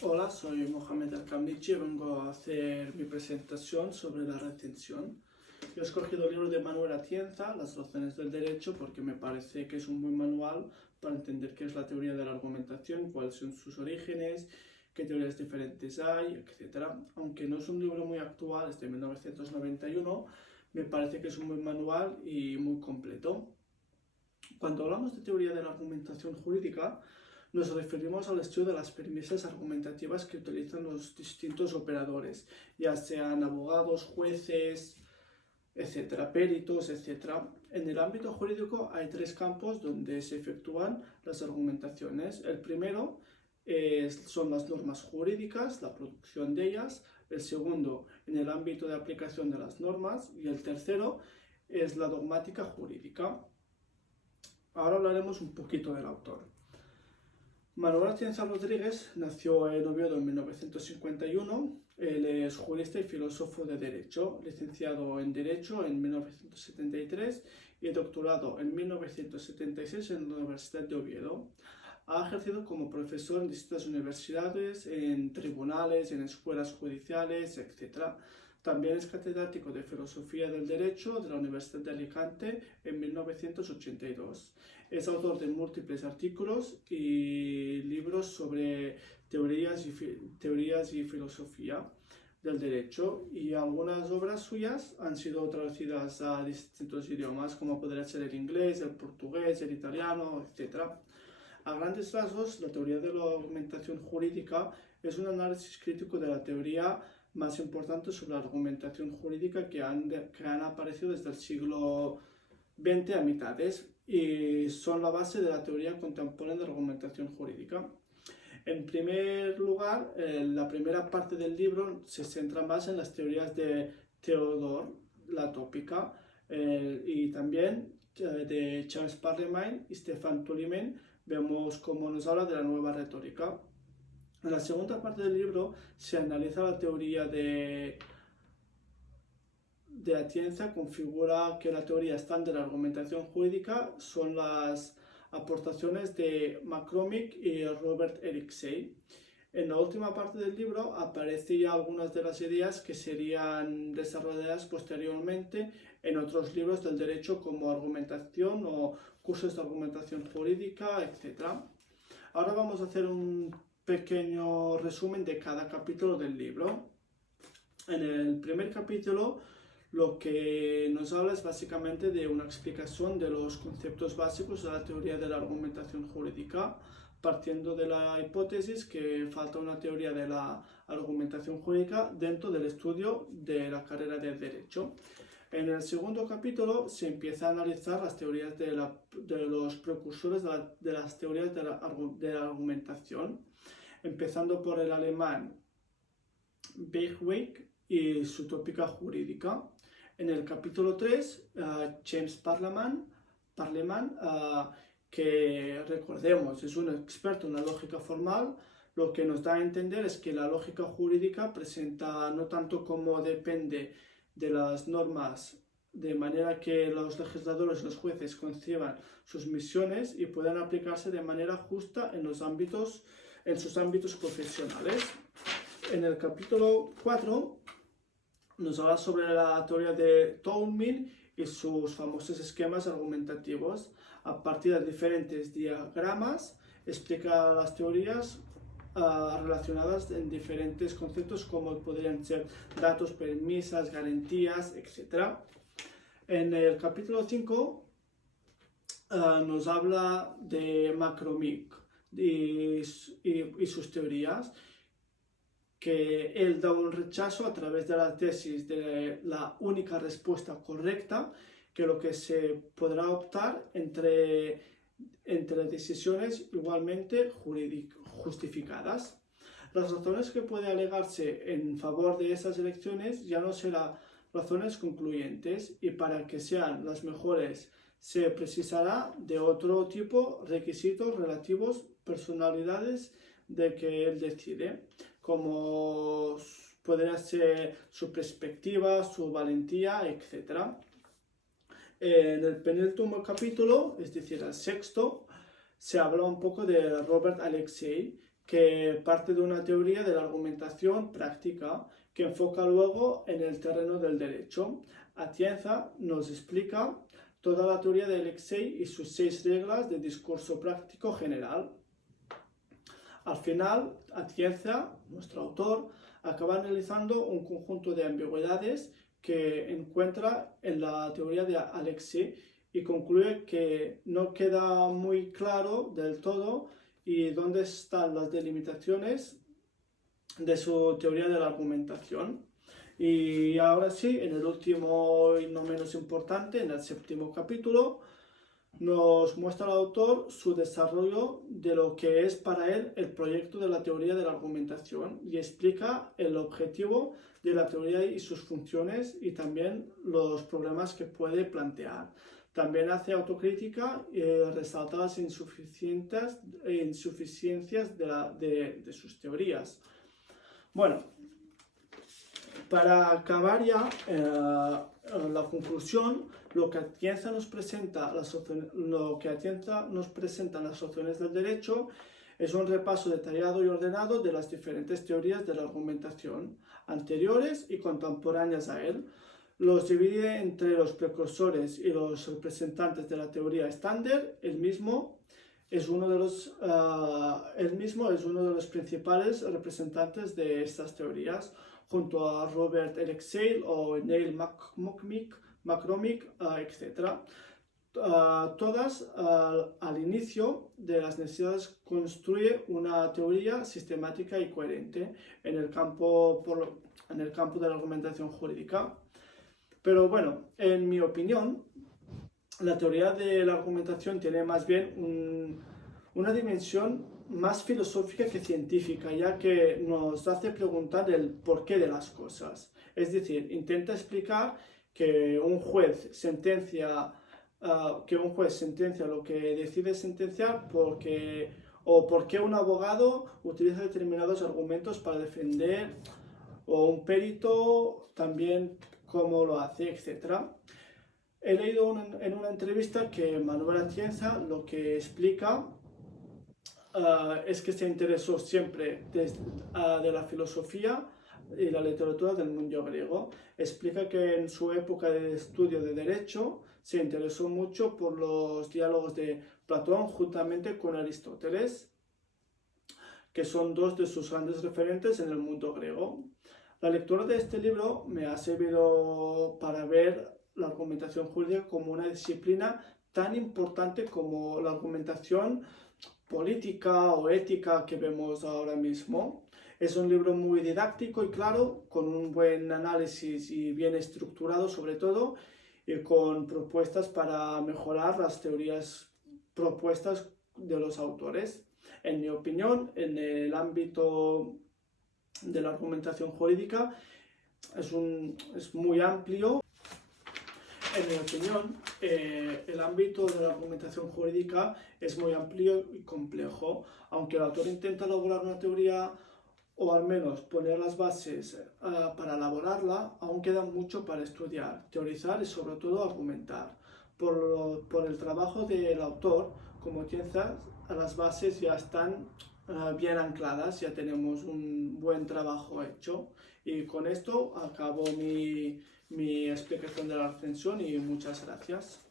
Hola, soy Mohamed Al-Kamlichi y vengo a hacer mi presentación sobre la retención. Yo he escogido el libro de Manuel Atienza, Las razones del derecho, porque me parece que es un buen manual para entender qué es la teoría de la argumentación, cuáles son sus orígenes, qué teorías diferentes hay, etc. Aunque no es un libro muy actual, es de 1991, me parece que es un buen manual y muy completo. Cuando hablamos de teoría de la argumentación jurídica, nos referimos al estudio de las premisas argumentativas que utilizan los distintos operadores, ya sean abogados, jueces, etcétera, peritos, etcétera. En el ámbito jurídico hay tres campos donde se efectúan las argumentaciones. El primero son las normas jurídicas, la producción de ellas. El segundo, en el ámbito de aplicación de las normas. Y el tercero es la dogmática jurídica. Ahora hablaremos un poquito del autor. Manuel Atienza Rodríguez nació en Oviedo en 1951. Él es jurista y filósofo de Derecho, licenciado en Derecho en 1973 y doctorado en 1976 en la Universidad de Oviedo. Ha ejercido como profesor en distintas universidades, en tribunales, en escuelas judiciales, etc. También es catedrático de Filosofía del Derecho de la Universidad de Alicante en 1982. Es autor de múltiples artículos y libros sobre teorías y filosofía del derecho, y algunas obras suyas han sido traducidas a distintos idiomas, como podría ser el inglés, el portugués, el italiano, etc. A grandes rasgos, la teoría de la argumentación jurídica es un análisis crítico de la teoría más importante sobre la argumentación jurídica que han aparecido desde el siglo XX a mitades y son la base de la teoría contemporánea de argumentación jurídica. En primer lugar, la primera parte del libro se centra más en las teorías de Theodore, la tópica, y también de Charles Parlement y Stefan Tulimen. Vemos cómo nos habla de la nueva retórica. En la segunda parte del libro se analiza la teoría de Atienza. Configura que la teoría estándar de la argumentación jurídica son las aportaciones de McCormick y Robert Eriksey. En la última parte del libro aparecen ya algunas de las ideas que serían desarrolladas posteriormente en otros libros del derecho, como Argumentación o Cursos de Argumentación Jurídica, etc. Ahora vamos a hacer un pequeño resumen de cada capítulo del libro. En el primer capítulo lo que nos habla es básicamente de una explicación de los conceptos básicos de la teoría de la argumentación jurídica, partiendo de la hipótesis que falta una teoría de la argumentación jurídica dentro del estudio de la carrera de Derecho. En el segundo capítulo se empieza a analizar las teorías de los precursores de las teorías de la argumentación, empezando por el alemán Bechweg y su tópica jurídica. En el capítulo 3, James Parlement, que recordemos es un experto en la lógica formal, lo que nos da a entender es que la lógica jurídica presenta no tanto cómo depende de las normas, de manera que los legisladores, los jueces conciban sus misiones y puedan aplicarse de manera justa en sus ámbitos profesionales. En el capítulo 4 nos habla sobre la teoría de Toulmin y sus famosos esquemas argumentativos. A partir de diferentes diagramas explica las teorías relacionadas en diferentes conceptos, como podrían ser datos, premisas, garantías, etc. En el capítulo 5 nos habla de McCormick y sus teorías, que él da un rechazo a través de la tesis de la única respuesta correcta, que lo que se podrá optar entre decisiones igualmente justificadas. Las razones que puede alegarse en favor de esas elecciones ya no serán razones concluyentes, y para que sean las mejores se precisará de otro tipo, requisitos relativos, personalidades de que él decide, como podría ser su perspectiva, su valentía, etc. En el penúltimo capítulo, es decir, el sexto, se habla un poco de Robert Alexei, que parte de una teoría de la argumentación práctica que enfoca luego en el terreno del derecho. Atienza nos explica toda la teoría de Alexei y sus 6 reglas de discurso práctico general. Al final, Atienza, nuestro autor, acaba analizando un conjunto de ambigüedades que encuentra en la teoría de Alexei y concluye que no queda muy claro del todo y dónde están las delimitaciones de su teoría de la argumentación. Y ahora sí, en el último y no menos importante, en el 7º capítulo, nos muestra el autor su desarrollo de lo que es para él el proyecto de la teoría de la argumentación y explica el objetivo de la teoría y sus funciones y también los problemas que puede plantear. También hace autocrítica y resalta las insuficiencias de sus teorías. Bueno, para acabar ya la conclusión, lo que Atienza nos presenta las opciones del derecho es un repaso detallado y ordenado de las diferentes teorías de la argumentación anteriores y contemporáneas a él. Los divide entre los precursores y los representantes de la teoría estándar. Él mismo es uno de los principales representantes de estas teorías, junto a Robert Alexei o Neil McCormick, etc. Todas al inicio de las necesidades construye una teoría sistemática y coherente en el campo de la argumentación jurídica. Pero bueno, en mi opinión, la teoría de la argumentación tiene más bien una dimensión más filosófica que científica, ya que nos hace preguntar el porqué de las cosas. Es decir, intenta explicar que un juez sentencia lo que decide sentenciar por qué un abogado utiliza determinados argumentos para defender, o un perito también cómo lo hace, etc. He leído en una entrevista que Manuel Atienza lo que explica es que se interesó siempre de la filosofía y la literatura del mundo griego. Explica que en su época de estudio de Derecho se interesó mucho por los diálogos de Platón juntamente con Aristóteles, que son dos de sus grandes referentes en el mundo griego. La lectura de este libro me ha servido para ver la argumentación jurídica como una disciplina tan importante como la argumentación política o ética que vemos ahora mismo. Es un libro muy didáctico y claro, con un buen análisis y bien estructurado sobre todo, y con propuestas para mejorar las teorías propuestas de los autores. En mi opinión, en el ámbito de la argumentación jurídica es muy amplio. En mi opinión, el ámbito de la argumentación jurídica es muy amplio y complejo. Aunque el autor intenta elaborar una teoría o al menos poner las bases para elaborarla, aún queda mucho para estudiar, teorizar y sobre todo argumentar. Por el trabajo del autor, como piensas, las bases ya están bien ancladas, ya tenemos un buen trabajo hecho. Y con esto acabo mi explicación de la recensión y muchas gracias.